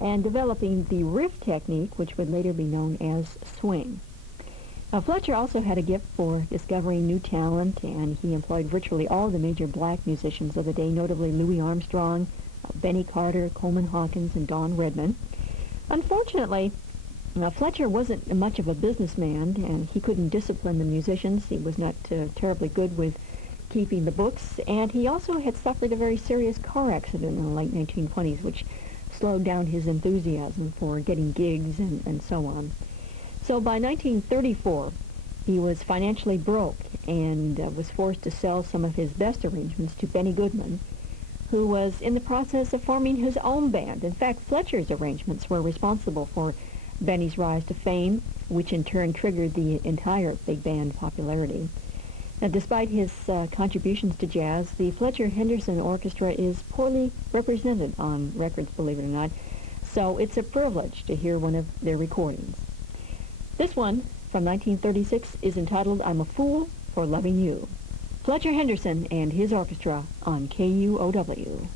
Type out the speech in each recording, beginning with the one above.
and developing the riff technique, which would later be known as swing. Fletcher also had a gift for discovering new talent, and he employed virtually all of the major black musicians of the day, notably Louis Armstrong, Benny Carter, Coleman Hawkins, and Don Redman. Unfortunately, Fletcher wasn't much of a businessman, and he couldn't discipline the musicians. He was not terribly good with keeping the books, and he also had suffered a very serious car accident in the late 1920s, which slowed down his enthusiasm for getting gigs and so on. So by 1934, he was financially broke and was forced to sell some of his best arrangements to Benny Goodman, who was in the process of forming his own band. In fact, Fletcher's arrangements were responsible for Benny's rise to fame, which in turn triggered the entire big band popularity. Now, despite his contributions to jazz, the Fletcher-Henderson Orchestra is poorly represented on records, believe it or not, so it's a privilege to hear one of their recordings. This one, from 1936, is entitled "I'm a Fool for Loving You." Fletcher Henderson and his orchestra on KUOW.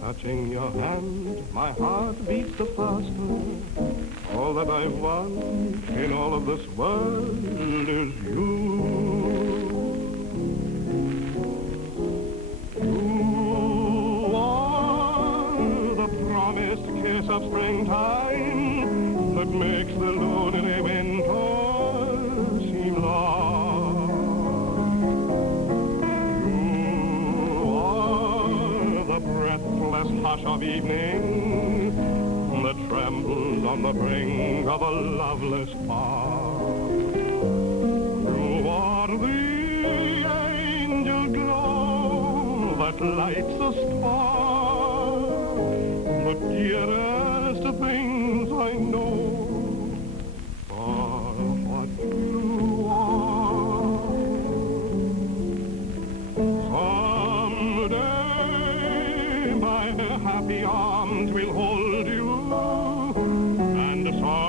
Touching your hand, my heart beats the faster. All that I want in all of this world is you. You are the promised kiss of springtime that makes the lonely winter seem long. You are the breathless hush of evening that trembles on the brink of a loveless part. You are the angel glow that lights a spark, the dearest things I know are what you are. Someday my happy arms will hold you, and someday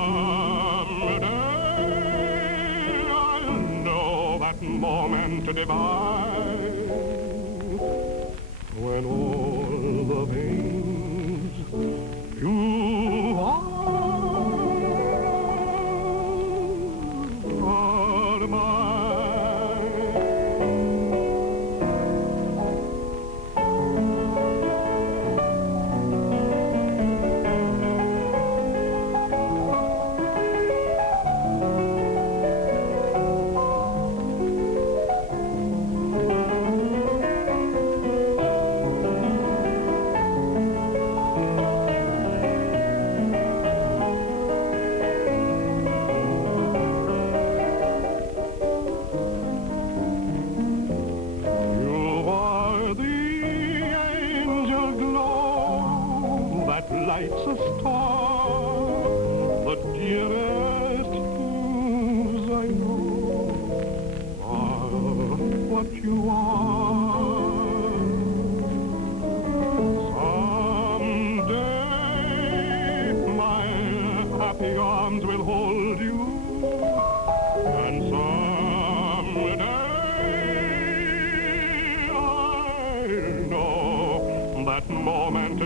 I'll know that moment divine when all the veins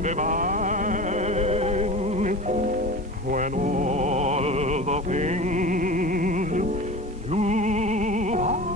divine when all the things you are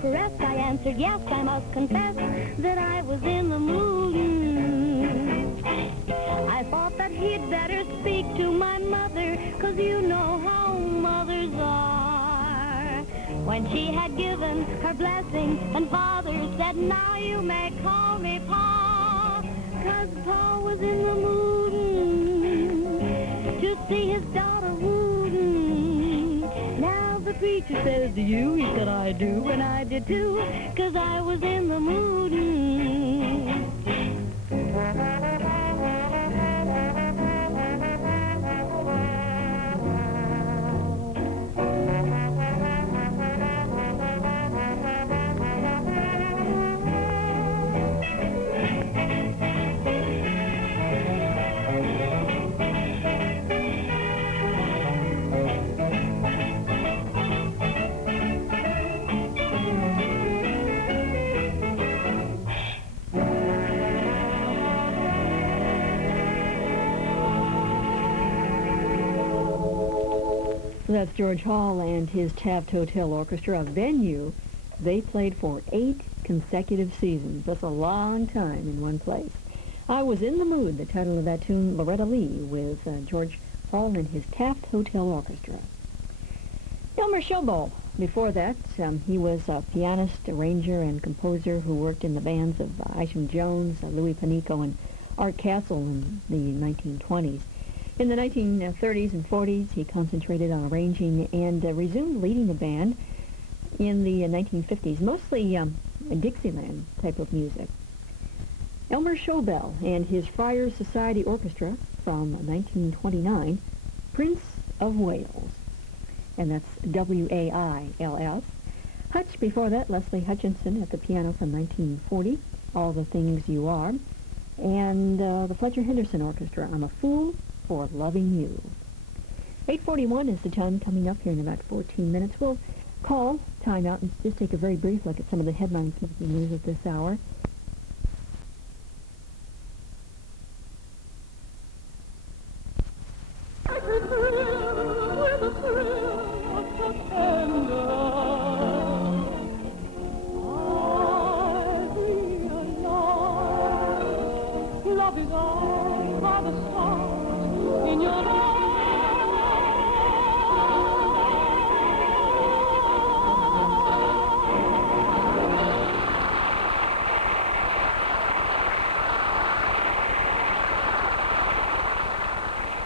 Caress, I answered yes, I must confess that I was in the mood. I thought that he'd better speak to my mother, 'cause you know how mothers are. When she had given her blessing and father said, now you may call me Pa, 'cause Pa was in the mood to see his daughter wooed. preacher says, do you? He said, I do, and I did too, 'cause I was in the mood. So that's George Hall and his Taft Hotel Orchestra, a venue they played for 8 consecutive seasons. That's a long time in one place. I Was in the Mood, the title of that tune, Loretta Lee, with George Hall and his Taft Hotel Orchestra. Elmer Schobel, before that, he was a pianist, arranger, and composer who worked in the bands of Isham Jones, Louis Panico, and Art Castle in the 1920s. In the 1930s and 40s, he concentrated on arranging and resumed leading the band in the 1950s, mostly Dixieland type of music. Elmer Schobel and his Friars Society Orchestra from 1929, Prince of Wales, and that's W-A-I-L-S. Hutch, before that, Leslie Hutchinson at the piano from 1940, All the Things You Are, and the Fletcher Henderson Orchestra, I'm a Fool for Loving You. 8:41 is the time coming up here in about 14 minutes. We'll call, time out, and just take a very brief look at some of the headlines making news at this hour.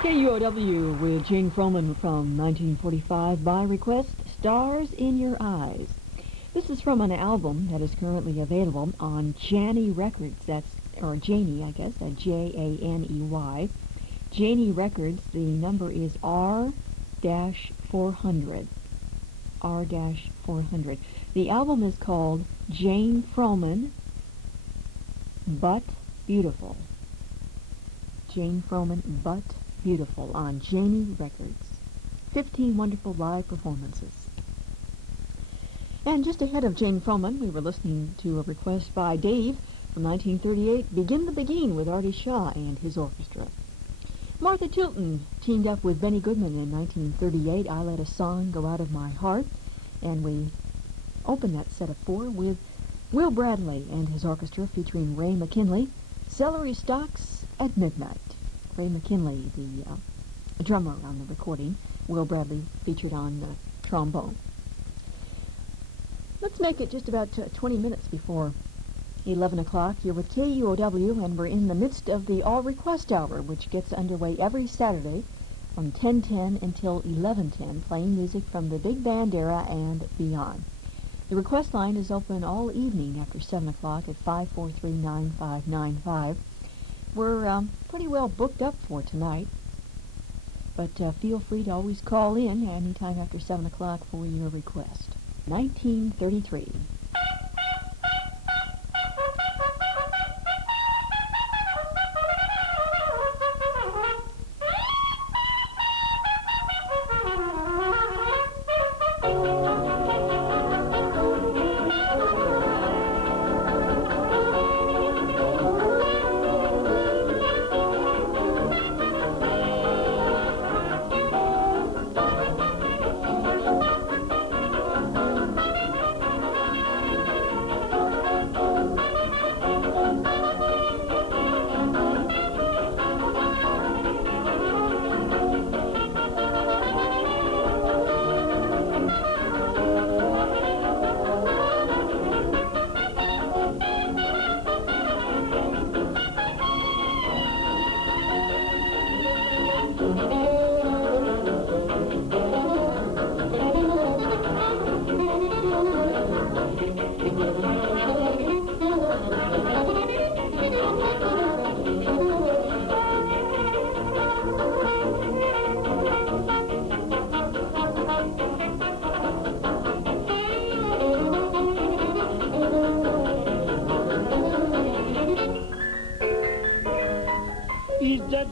KUOW with Jane Froman from 1945 by request, Stars in Your Eyes. This is from an album that is currently available on Janie Records. That's, or Janie, I guess, J-A-N-E-Y. Janie Records, the number is R-400. R-400. The album is called Jane Froman, But Beautiful. Jane Froman, But Beautiful on Janie Records. 15 wonderful live performances. And just ahead of Jane Froman, we were listening to a request by Dave from 1938, Begin the Begin with Artie Shaw and his orchestra. Martha Tilton teamed up with Benny Goodman in 1938, I Let a Song Go Out of My Heart, and we opened that set of 4 with Will Bradley and his orchestra featuring Ray McKinley, Celery Stalks at Midnight. Ray McKinley, the drummer on the recording. Will Bradley featured on trombone. Let's make it just about 20 minutes before 11 o'clock here with KUOW, and we're in the midst of the All Request Hour, which gets underway every Saturday from 10:10 until 11:10, playing music from the big band era and beyond. The request line is open all evening after 7 o'clock at 543-9595. We're pretty well booked up for tonight, but feel free to always call in anytime after 7 o'clock for your request. 1933.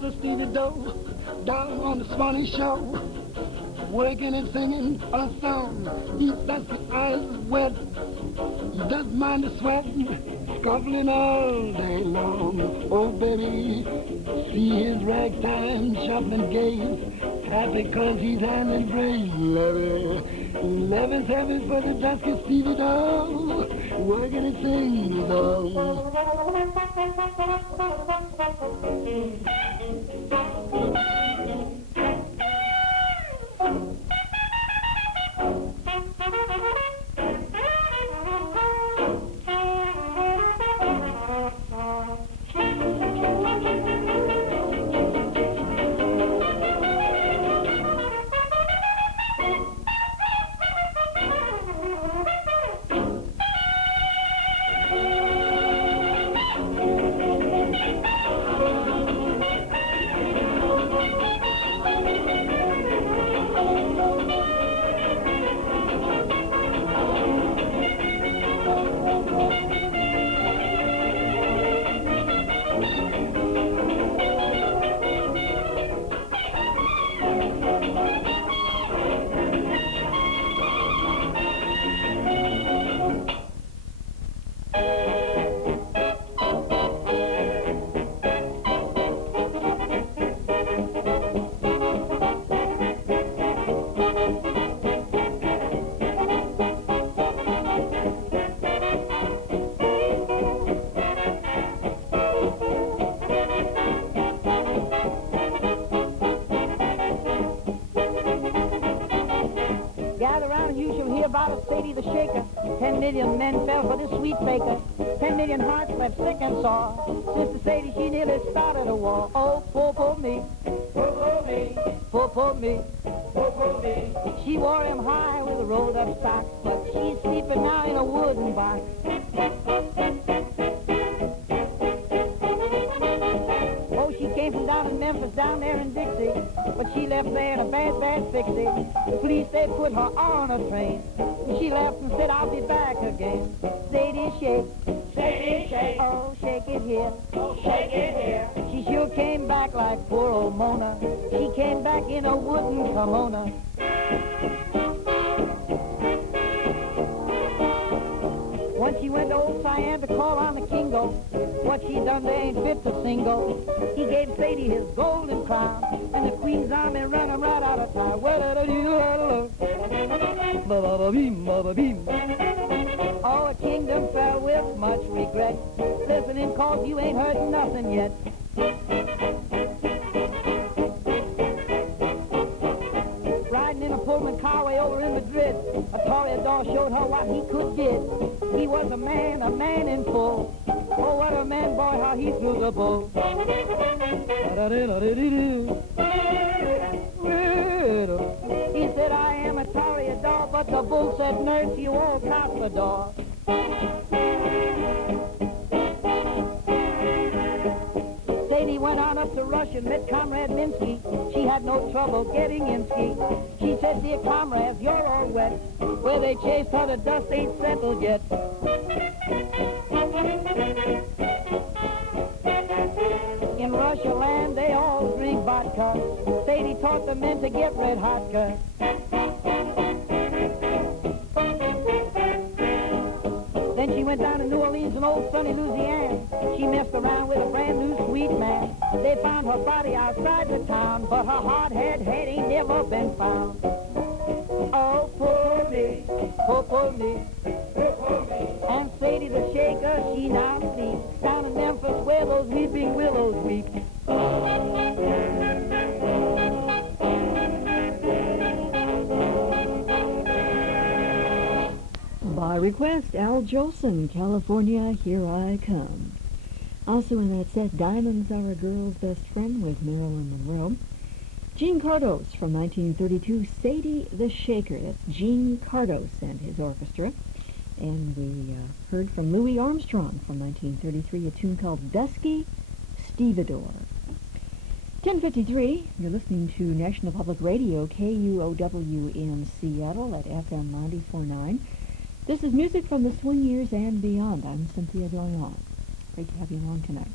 Dusty Stevie Doe down on the Swanee Show, working and singing a song. He does the eyes wet, he does mind the sweat, scuffling all day long. Oh baby, see his ragtime shuffling gait, happy 'cause he's handling praise. Love is heaven for the Dusty Stevie Doe, working and singing a song. Gather round and you shall hear about a Sadie the Shaker. 10 million men fell for this sweet baker. 10 million hearts left sick and sore. Sister Sadie, she nearly started a war. Oh, poor me. Poor me. Poor me. Poor me. She wore him high with a rolled up stock, but she's sleeping now in a wooden box. Oh, she came from down in Memphis, down there in Dixie, but she left there in a bad, bad fixie. The police, they put her on a train. She left and said, I'll be back again. Sadie, shake. Sadie, shake. Oh, shake it here. Oh, shake it here. She sure came back like poor old Mona. She came back in a wooden kimono. Once she went to old Cyan to call on the Kingo. What she done, they ain't fit to single. He gave Sadie his golden crown, and the Queen's army run him right out of town. Oh, a kingdom fell with much regret. Listening, 'cause you ain't heard nothing yet. Riding in a Pullman car way over in Madrid, a toreador showed her what he could get. He was a man in full. Oh, what a man, boy, how he threw the bull. He said, I am a toreador, but the bull said, nurse, you old Cospodor. Sadie went on up to Russia and met Comrade Minsky. She had no trouble getting in ski. She said, dear comrades, you're all wet. Where they chased her, the dust ain't settled yet. In Russia land, they all drink vodka. Sadie taught the men to get red hot. Then she went down to New Orleans and old sunny Louisiana. She messed around with a brand new sweet man. They found her body outside the town, but her hard-head head ain't never been found. Oh, poor me, poor me. And Sadie the Shaker, she now sleeps down in Memphis where those weeping willows weep. By request, Al Jolson, California, Here I Come. Also in that set, Diamonds Are a Girl's Best Friend with Marilyn Monroe. Gene Cardos from 1932, Sadie the Shaker. That's Gene Cardos and his orchestra. And we heard from Louis Armstrong from 1933, a tune called Dusky Stevedore. 10:53, you're listening to National Public Radio, KUOW in Seattle at FM 94.9. This is music from the swing years and beyond. I'm Cynthia Dorian. Great to have you along tonight.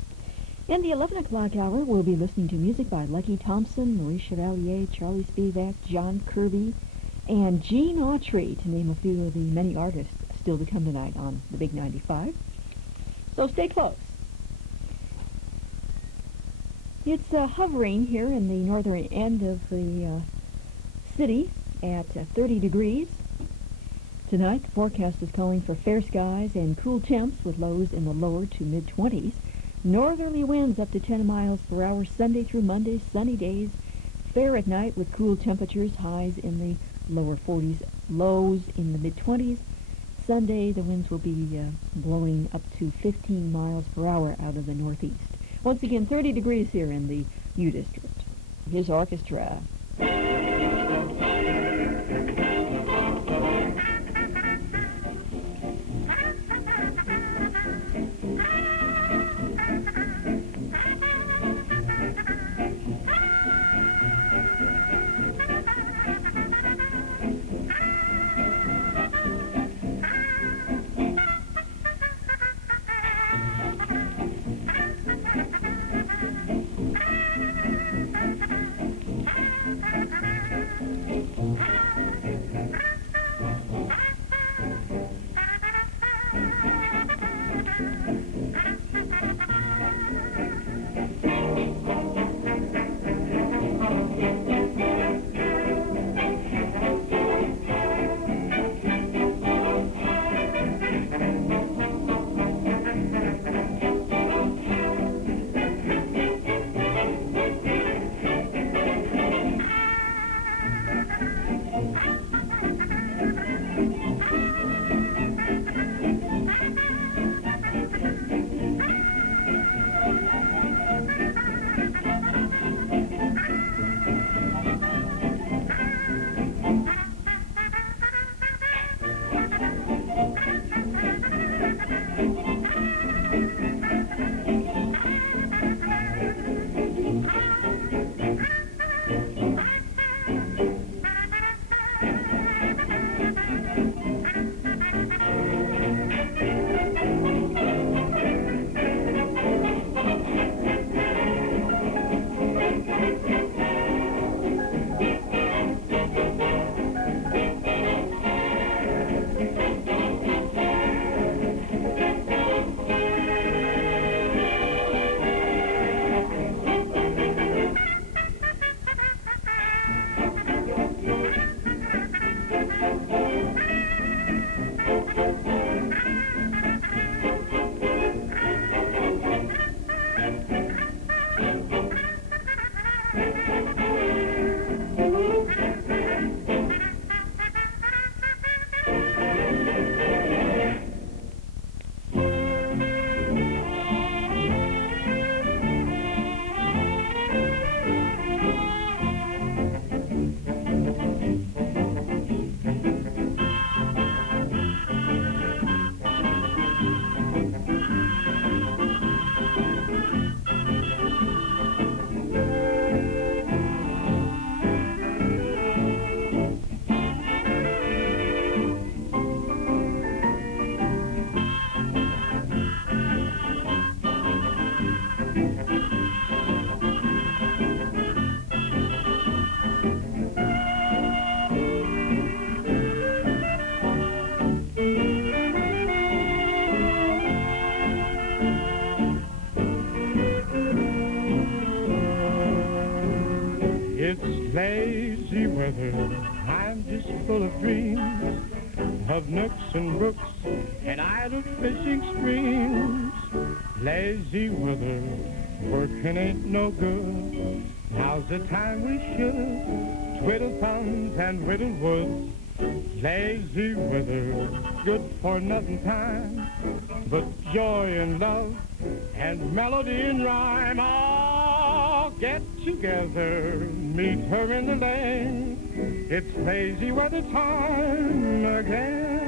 In the 11 o'clock hour, we'll be listening to music by Lucky Thompson, Maurice Chevalier, Charlie Spivak, John Kirby, and Gene Autry, to name a few of the many artists still to come tonight on the Big 95. So stay close. It's hovering here in the northern end of the city at 30 degrees. Tonight, the forecast is calling for fair skies and cool temps with lows in the lower to mid-20s. Northerly winds up to 10 miles per hour Sunday through Monday, sunny days. Fair at night with cool temperatures, highs in the lower 40s, lows in the mid-20s. Sunday, the winds will be blowing up to 15 miles per hour out of the northeast. Once again, 30 degrees here in the U District. Here's orchestra. Lazy weather, I'm just full of dreams of nooks and brooks and idle fishing streams. Lazy weather, working ain't no good. Now's the time we should twiddle thumbs and whittle wood. Lazy weather, good for nothing time, but joy and love and melody and rhyme. All get together, meet her in the lane. It's lazy weather time again.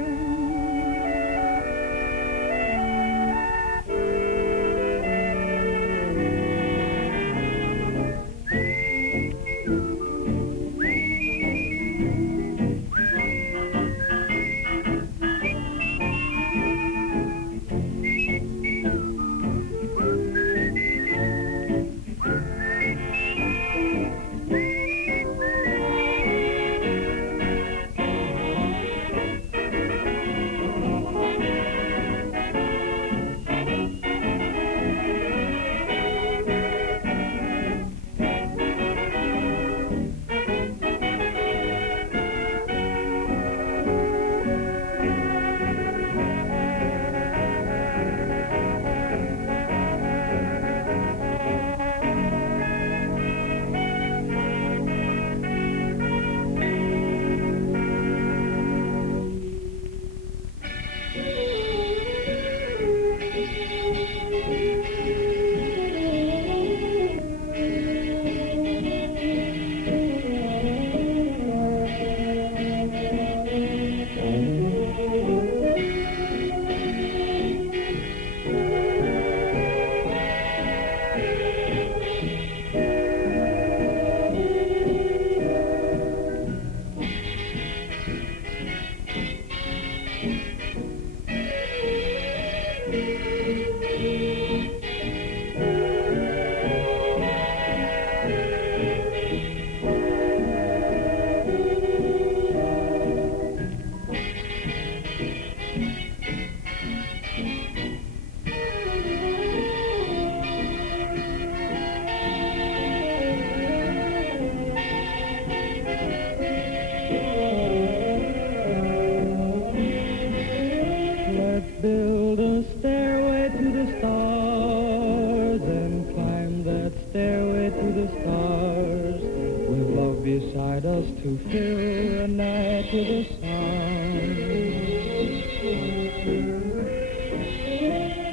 beside us to fill the night with a song.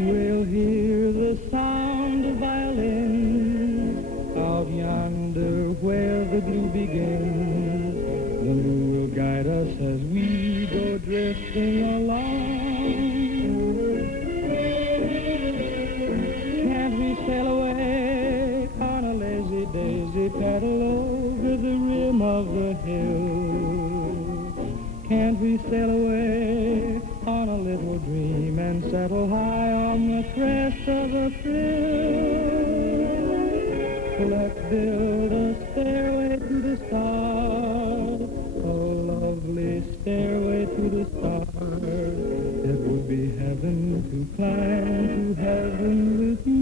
We'll hear the sound of violins out yonder where the blue begins. The moon will guide us as we go drifting along. Can't we sail away on a lazy daisy paddle over the rim of the hill? Can't we sail away on a little dream and settle high on the crest of a thrill? Let's build a stairway to the stars, a lovely stairway to the stars. It would be heaven to climb to heaven with you.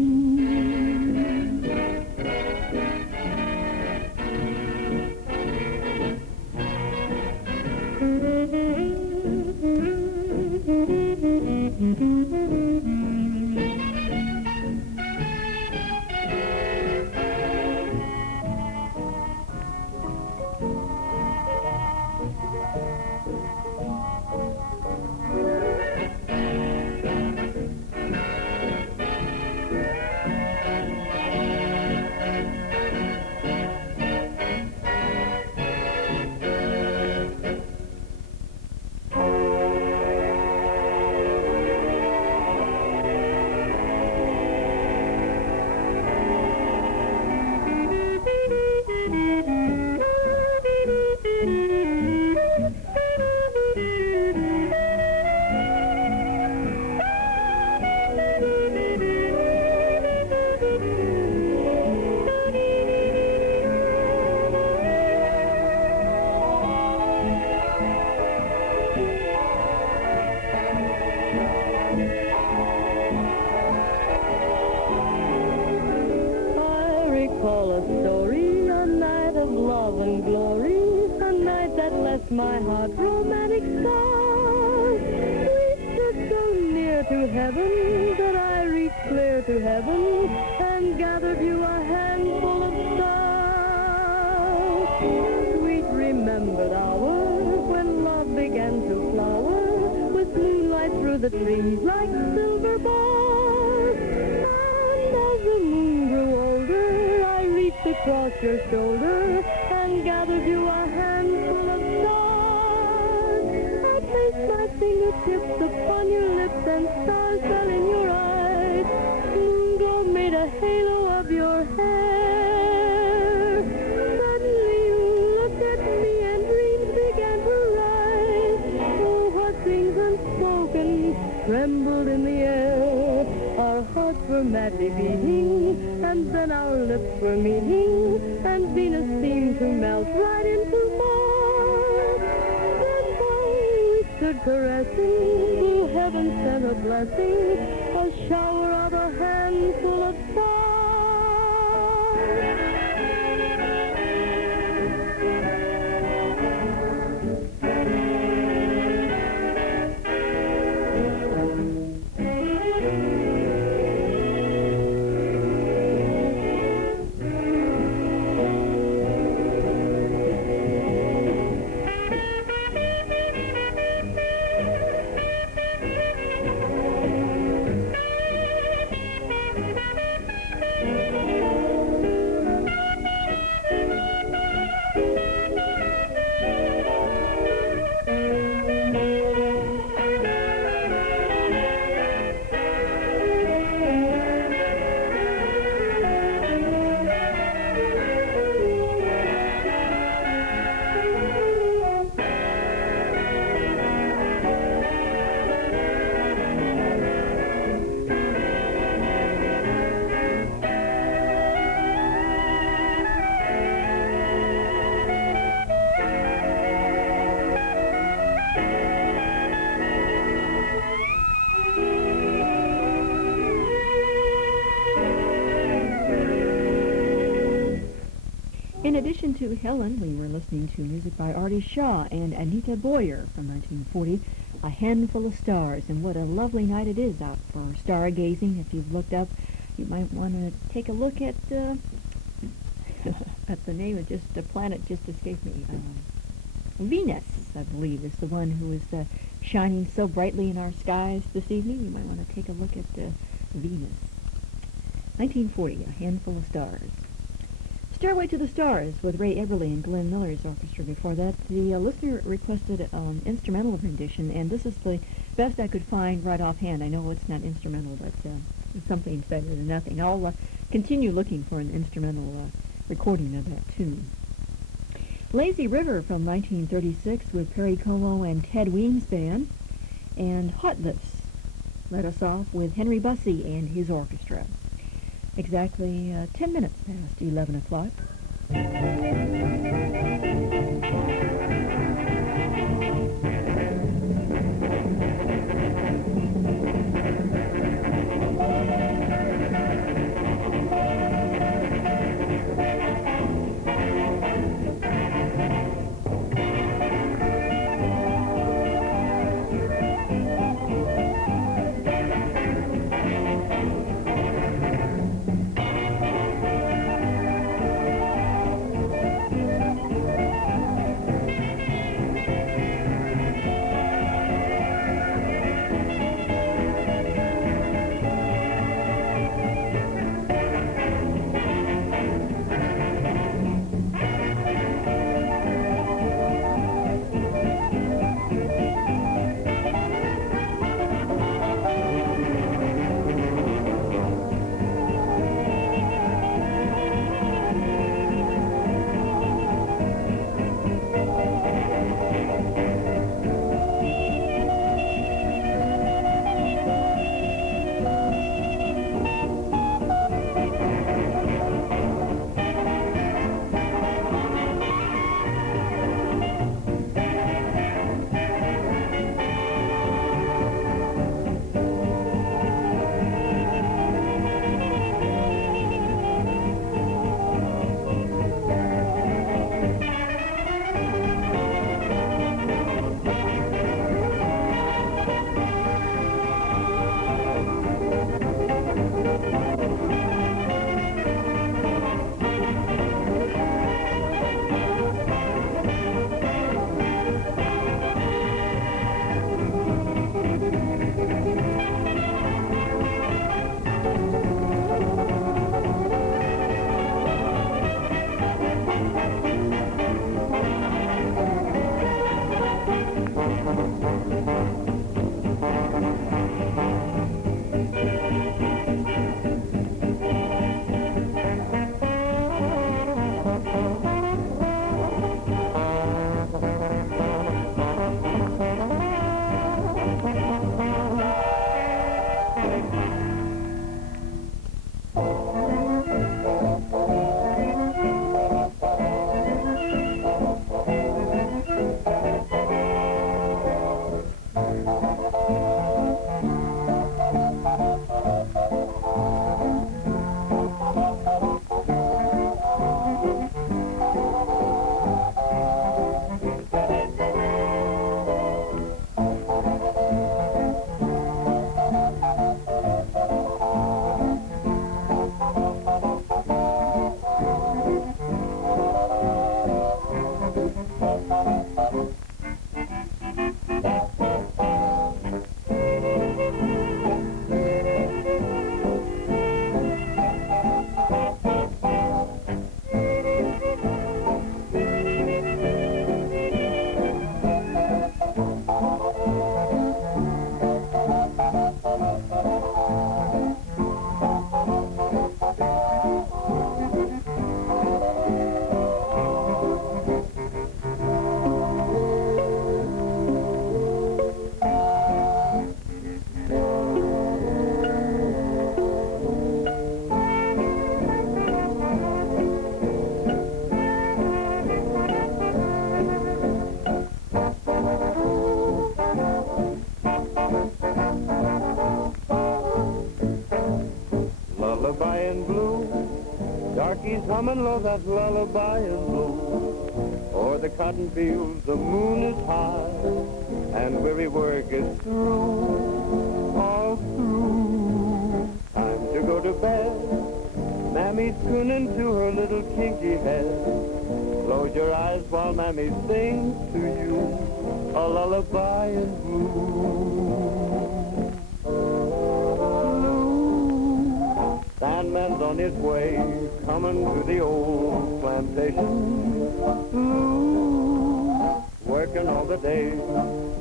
My heart romantic stars. We stood so near to heaven that I reached clear to heaven and gathered you a handful of stars. Sweet remembered hour when love began to flower with moonlight through the trees like silver bars. And as the moon grew older, I reached across your shoulder and gathered you a handful of stars. My fingertips upon your lips and stars fell in your eyes. Moonglow made a halo of your hair. Suddenly you looked at me and dreams began to rise. Oh, what things unspoken trembled in the air. Our hearts were madly beating, and then our lips were meeting, and Venus seemed to melt right into Mars. Stood caressing, blue heaven sent a blessing, a shower of a handful of stars. In addition to Helen, we were listening to music by Artie Shaw and Anita Boyer from 1940, A Handful of Stars. And what a lovely night it is out for stargazing. If you've looked up, you might want to take a look at But the name of the planet just escaped me. Venus, I believe, is the one who is shining so brightly in our skies this evening. You might want to take a look at Venus. 1940, A Handful of Stars. Stairway to the Stars with Ray Eberly and Glenn Miller's orchestra. Before that, the listener requested an instrumental rendition, and this is the best I could find right offhand. I know it's not instrumental, but something's better than nothing. I'll continue looking for an instrumental recording of that tune. Lazy River from 1936 with Perry Como and Ted Weems Band, and Hot Lips let us off with Henry Bussey and his orchestra. Exactly 10 minutes past 11 o'clock. Lullaby in blue, darkies humming low that lullaby in blue. O'er the cotton fields the moon is high, and weary work is through, all through. Time to go to bed, Mammy's crooning to her little kinky head. Close your eyes while Mammy sings to you a lullaby in blue. Blue. Sandman's on his way, coming to the old plantation. Blue. Working all the day,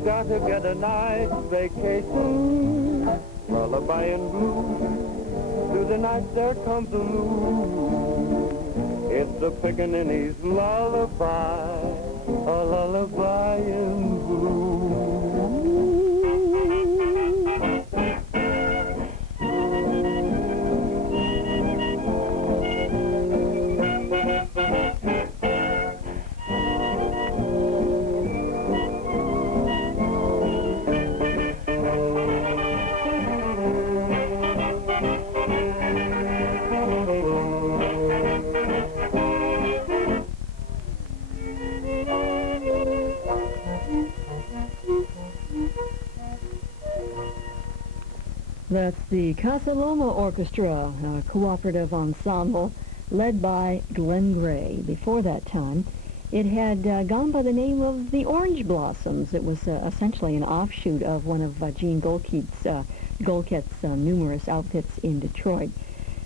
got to get a nice vacation. Lullaby in blue. Through the night there comes a loo. It's the pickaninny's lullaby, a lullaby in blue. That's the Casa Loma Orchestra, a cooperative ensemble led by Glenn Gray. Before that time, it had gone by the name of the Orange Blossoms. It was essentially an offshoot of one of Gene Golkett's numerous outfits in Detroit.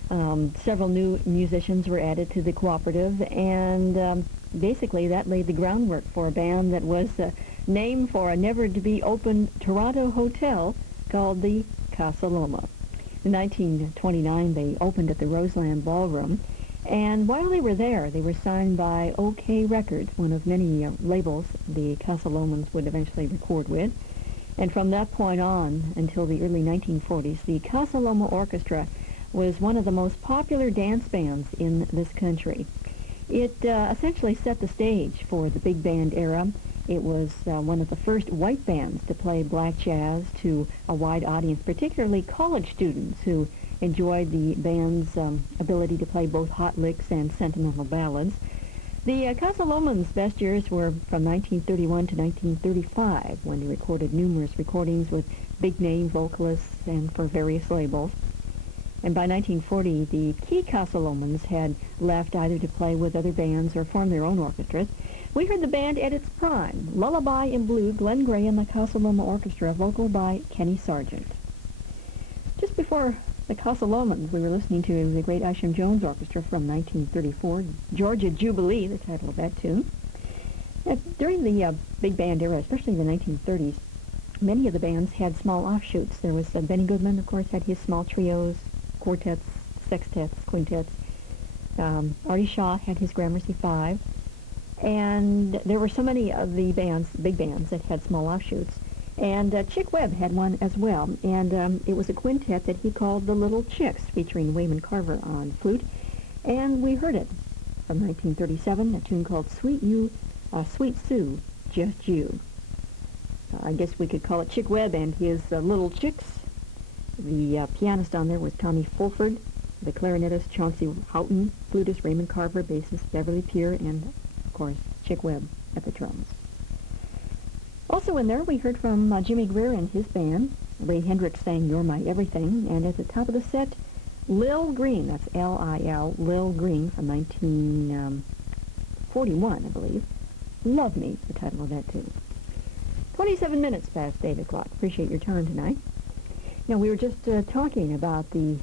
Several new musicians were added to the cooperative, and basically that laid the groundwork for a band that was named for a never-to-be-opened Toronto hotel called the Casa Loma. In 1929, they opened at the Roseland Ballroom, and while they were there, they were signed by OK Records, one of many labels the Casa Lomas would eventually record with. And from that point on until the early 1940s, the Casa Loma Orchestra was one of the most popular dance bands in this country. It essentially set the stage for the big band era. It was one of the first white bands to play black jazz to a wide audience, particularly college students who enjoyed the band's ability to play both hot licks and sentimental ballads. The Casa Lomas' best years were from 1931 to 1935, when they recorded numerous recordings with big-name vocalists and for various labels. And by 1940, the key Casa Lomas had left either to play with other bands or form their own orchestras. We heard the band at its prime, Lullaby in Blue, Glenn Gray and the Casa Loma Orchestra, vocal by Kenny Sargent. Just before the Casa Lomas, we were listening to the great Isham Jones Orchestra from 1934, Georgia Jubilee, the title of that tune. During the big band era, especially in the 1930s, many of the bands had small offshoots. There was Benny Goodman, of course, had his small trios, quartets, sextets, quintets. Artie Shaw had his Gramercy Five. And there were so many of the bands, big bands, that had small offshoots. And Chick Webb had one as well. And it was a quintet that he called the Little Chicks, featuring Wayman Carver on flute. And we heard it from 1937, a tune called Sweet Sue, Just You. I guess we could call it Chick Webb and his Little Chicks. The pianist on there was Tommy Fulford, the clarinetist Chauncey Houghton, flutist Raymond Carver, bassist Beverly Peer, and of course, Chick Webb at the drums. Also in there, we heard from Jimmy Greer and his band. Ray Hendricks sang You're My Everything, and at the top of the set, Lil Green, that's L-I-L, Lil Green from 1941, I believe. Love Me, the title of that tune. 27 minutes past 8 o'clock. Appreciate your time tonight. Now, we were just talking about the